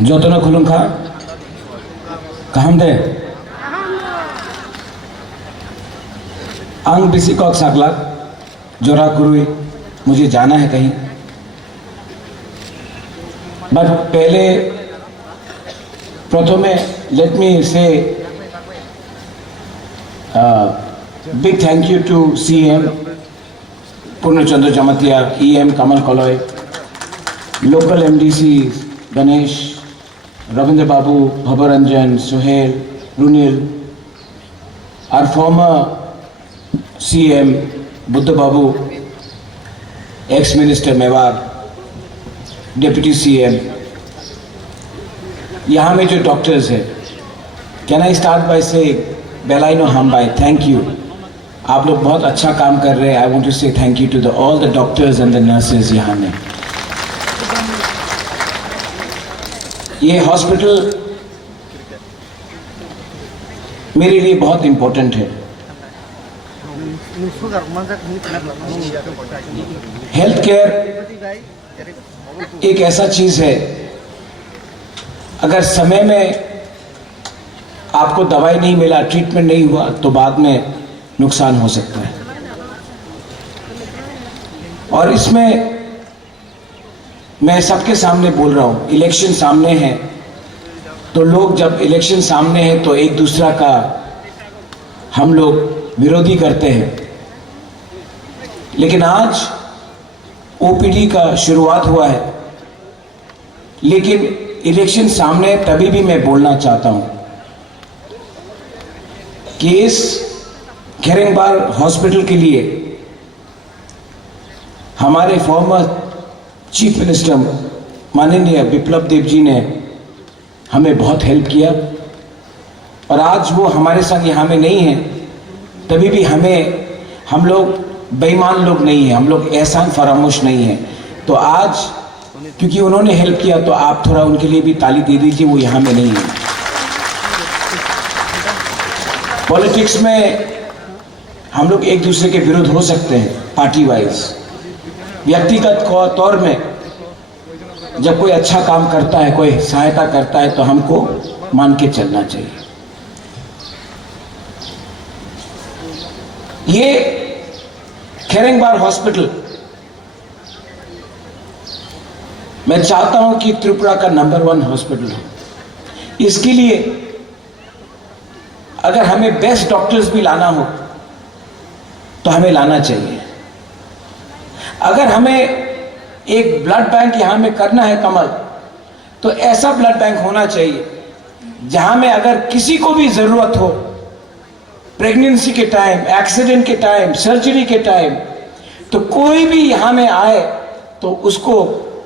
Jotana Kulunka Kahamde Ang bisi kok sagla Jora Kurui मुझे जाना है कहीं बट पहले प्रथमे लेट मी से big thank you to CM Purnachandra Jamatia, EM Kamal Koloy, local MDCs Ganesh, Ravindra Babu, Bhabaranjan, Suhail, Runil, our former CM Buddha Babu, ex-minister Mewar, deputy CM, यहाँ में जो डॉक्टर्स है, can I start by से बेलाइनो हमबाई, thank you, आप लोग बहुत अच्छा काम कर रहे हैं. I want to say thank you to the all the doctors and the nurses. यहाँ में ये हॉस्पिटल मेरे लिए बहुत इम्पोर्टेंट है. हेल्थ केयर एक ऐसा चीज है, अगर समय में आपको दवाई नहीं मिला, ट्रीटमेंट नहीं हुआ, तो बाद में नुकसान हो सकता है. और इसमें मैं सबके सामने बोल रहा हूं, इलेक्शन सामने है, तो लोग जब इलेक्शन सामने है तो एक दूसरा का हम लोग विरोधी करते हैं. लेकिन आज ओपीडी का शुरुआत हुआ है, लेकिन इलेक्शन सामने तभी भी मैं बोलना चाहता हूं कि इस खेरेंगबार हॉस्पिटल के लिए हमारे फॉर्मर चीफ मिनिस्टर माननीय बिप्लब देव जी ने हमें बहुत हेल्प किया. और आज वो हमारे साथ यहाँ में नहीं है, तभी भी हम लोग बेईमान लोग नहीं हैं, हम लोग एहसान फरामोश नहीं हैं. तो आज क्योंकि उन्होंने हेल्प किया तो आप थोड़ा उनके लिए भी ताली दे दीजिए. वो यहाँ में नहीं है. पॉलिटिक्स में हम लोग एक दूसरे के विरुद्ध हो सकते हैं, पार्टी वाइज. व्यक्तिगत तौर में जब कोई अच्छा काम करता है, कोई सहायता करता है, तो हमको मान के चलना चाहिए. ये खेरेंगबार हॉस्पिटल मैं चाहता हूं कि त्रिपुरा का नंबर 1 हॉस्पिटल हो. इसके लिए अगर हमें बेस्ट डॉक्टर्स भी लाना हो तो हमें लाना चाहिए. अगर हमें एक ब्लड बैंक यहां में करना है कमल, तो ऐसा ब्लड बैंक होना चाहिए जहां में अगर किसी को भी जरूरत हो, प्रेगनेंसी के टाइम, एक्सीडेंट के टाइम, सर्जरी के टाइम, तो कोई भी यहाँ में आए तो उसको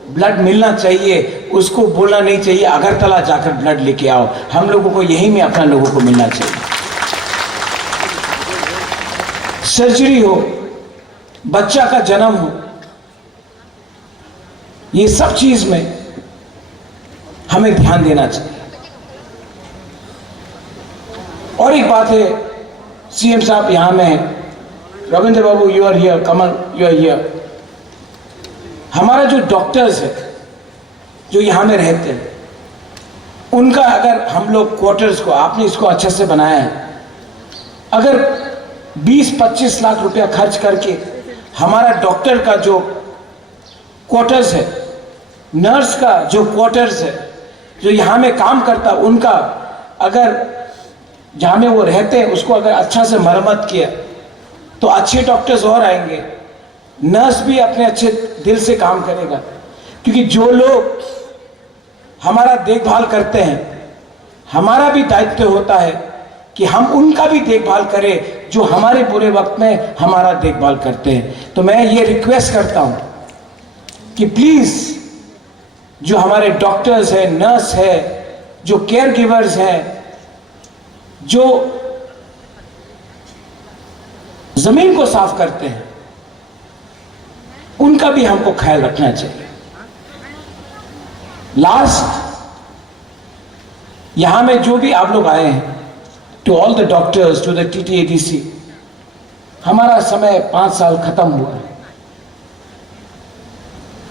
ब्लड मिलना चाहिए. उसको बोलना नहीं चाहिए अगरतला जाकर ब्लड लेके आओ. हम लोगों को यहीं में अपना लोगों को मिलना चाहिए. सर्जरी हो, बच्चा का जन्म हो, ये सब चीज में हमें ध्यान देना चाहिए. और एक बात है, सीएम साहब यहाँ में है, Ravindra Babu you are here, Kamal you are here. हमारा जो डॉक्टर्स है जो यहाँ में रहते हैं, उनका अगर हम लोग क्वार्टर्स को, आपने इसको अच्छे से बनाया है, अगर 20-25 लाख रुपया खर्च करके हमारा डॉक्टर का जो क्वार्टर्स है, नर्स का जो क्वार्टर्स है, जो यहाँ में काम करता, उनका अगर जहाँ में वो रहते हैं उसको अगर अच्छा से मरम्मत किया तो अच्छे डॉक्टर्स और आएंगे. नर्स भी अपने अच्छे दिल से काम करेगा. क्योंकि जो लोग हमारा देखभाल करते हैं, हमारा भी दायित्व होता है कि हम उनका भी देखभाल करें जो हमारे बुरे वक्त में हमारा देखभाल करते हैं. तो मैं ये रिक्वेस्ट करता हूं कि प्लीज जो हमारे डॉक्टर्स हैं, नर्स है, जो केयर गिवर्स हैं, जो जमीन को साफ करते हैं, उनका भी हमको ख्याल रखना चाहिए. लास्ट यहां में जो भी आप लोग आए हैं, to all the doctors, to the TTADC, हमारा समय 5 साल खत्म हुआ है.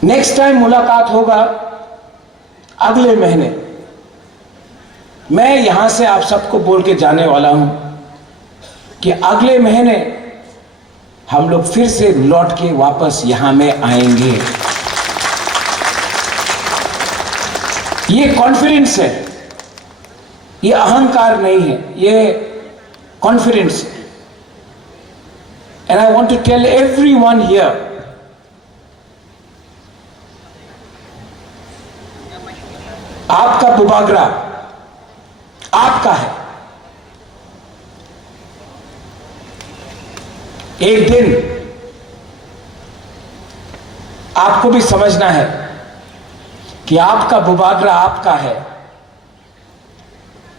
नेक्स्ट टाइम मुलाकात होगा अगले महीने मैं यहां से आप सबको बोल के जाने वाला हूं कि अगले महीने हम लोग फिर से लौट के वापस यहां में आएंगे। ये कॉन्फिडेंस है, ये अहंकार नहीं है, ये कॉन्फिडेंस है। And I want to tell everyone here, आपका बुबागरा आपका है। एक दिन आपको भी समझना है कि आपका बुबागरा आपका है।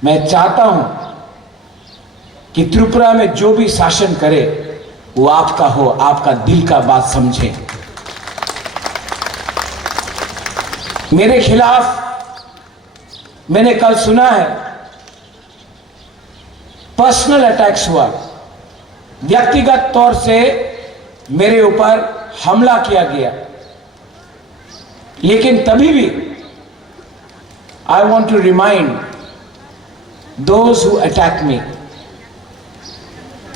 मैं चाहता हूं कि त्रिपुरा में जो भी शासन करे वो आपका हो, आपका दिल का बात समझे। मेरे खिलाफ मैंने कल सुना है पर्सनल अटैक्स हुआ, व्यक्तिगत तौर से मेरे ऊपर हमला किया गया, लेकिन तभी भी I want to remind those who attack me,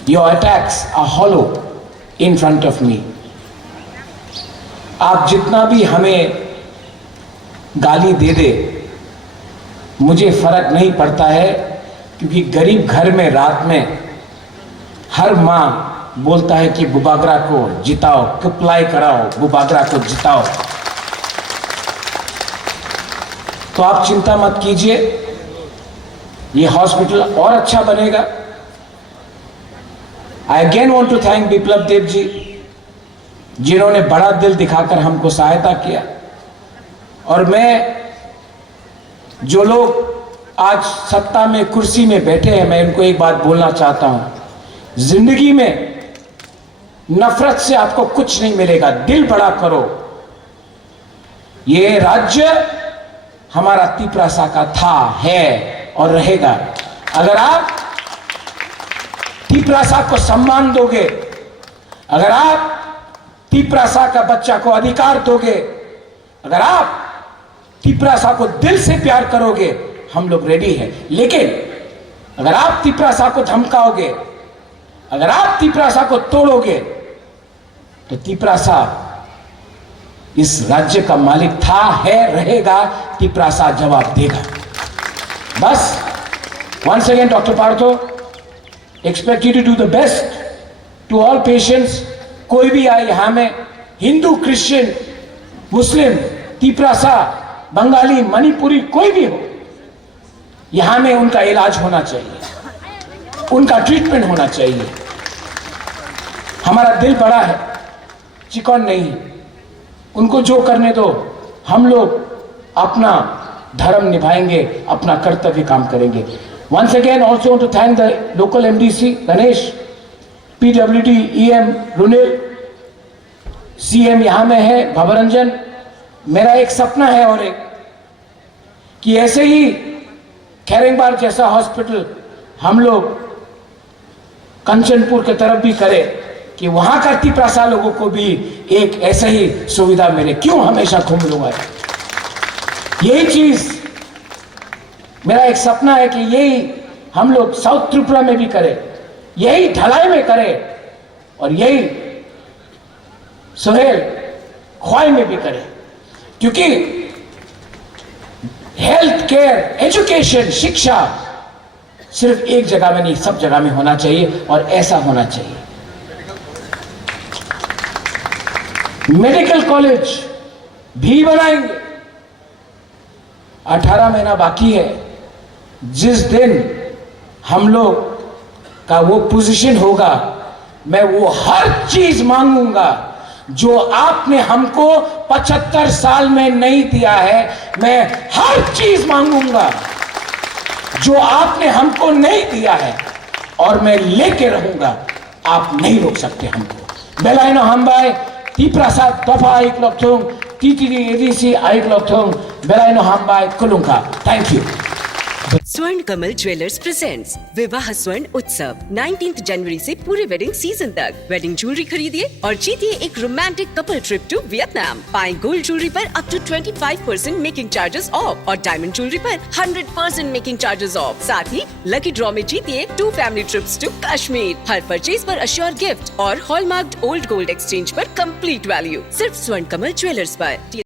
your attacks are hollow in front of me. आप जितना भी हमें गाली दे दे, मुझे फर्क नहीं पड़ता है, क्योंकि गरीब घर में रात में हर माँ बोलता है कि बुबागरा को जिताओ, अप्लाई कराओ, बुबागरा को जिताओ। तो आप चिंता मत कीजिए, ये हॉस्पिटल और अच्छा बनेगा। I again want to thank Biplab Deb ji, जिन्होंने बड़ा दिल दिखाकर हमको सहायता किया। और मैं, जो लोग आज सत्ता में कुर्सी में बैठे हैं, मैं इनको एक बात बोलना चाहता हूं, जिंदगी में नफरत से आपको कुछ नहीं मिलेगा, दिल बड़ा करो। ये राज्य हमारा तिपरासा का था, है और रहेगा। अगर आप तिपरासा को सम्मान दोगे, अगर आप तिपरासा का बच्चा को अधिकार दोगे, अगर आप तिपरासा को दिल से प्यार करोगे, हम लोग रेडी हैं। लेकिन अगर आप तिपरासा को धमकाओगे, अगर आप तिपरासा को तोड़ोगे, तो तिपरासा इस राज्य का मालिक था, है, रहेगा। तिपरासा जवाब देगा। बस once again doctor Partho, expect you to do the best to all patients. कोई भी आए यहां में, हिंदू, क्रिश्चियन, मुस्लिम, तिपरासा, बंगाली, मणिपुरी, कोई भी हो, यहां में उनका इलाज होना चाहिए, उनका ट्रीटमेंट होना चाहिए। हमारा दिल बड़ा है, चिकन नहीं। उनको जो करने दो, हम लोग अपना धर्म निभाएंगे, अपना कर्तव्य काम करेंगे। Once again also want to thank the local MDC Ganesh, PWD EM Runil, CM यहां में है भवरंजन। मेरा एक सपना है और एक, कि ऐसे ही खैरेंबार जैसा हॉस्पिटल हम लोग कंचनपुर की तरफ भी करें, कि वहां का तिपरासा लोगों को भी एक ऐसा ही सुविधा मिले। क्यों हमेशा घूम लूंगा? यही चीज मेरा एक सपना है कि यही हम लोग साउथ त्रिपुरा में भी करें, यही ढलाई में करें, और यही सोहेल ख्वाई में भी करें। क्योंकि हेल्थ केयर, एजुकेशन, शिक्षा सिर्फ एक जगह में नहीं, सब जगह में होना चाहिए, और ऐसा होना चाहिए। मेडिकल कॉलेज भी बनाएंगे। 18 महीना बाकी है। जिस दिन हम लोग का वो पोजीशन होगा, मैं वो हर चीज मांगूंगा जो आपने हमको 75 साल में नहीं दिया है। मैं हर चीज मांगूंगा जो आपने हमको नहीं दिया है, और मैं लेके रहूंगा। आप नहीं रोक सकते हमको। बेलाइनो हमबाई तिपरासा दफा आइक लक्थुंग, टीटीडी एडीसी आइक लक्थुंग, बेलाइनो हमबाई कुलुंका। Thank you. स्वर्ण कमल ज्वेलर्स प्रेजेंट्स विवाह स्वर्ण उत्सव 19 जनवरी से पूरे वेडिंग सीजन तक। वेडिंग ज्वेलरी खरीदिए और जीतिए एक romantic couple trip to Vietnam. पाएं गोल्ड ज्वेलरी पर up to 25% making charges off और डायमंड ज्वेलरी पर 100% मेकिंग चार्जेस ऑफ। साथ ही लकी ड्रॉ में जीतिए 2 फैमिली ट्रिप्स टू कश्मीर। हर परचेज पर अश्योर गिफ्ट और हॉलमार्क्ड ओल्ड गोल्ड एक्सचेंज पर कंप्लीट वैल्यू। सिर्फ स्वर्ण कमल ज्वेलर्स पर।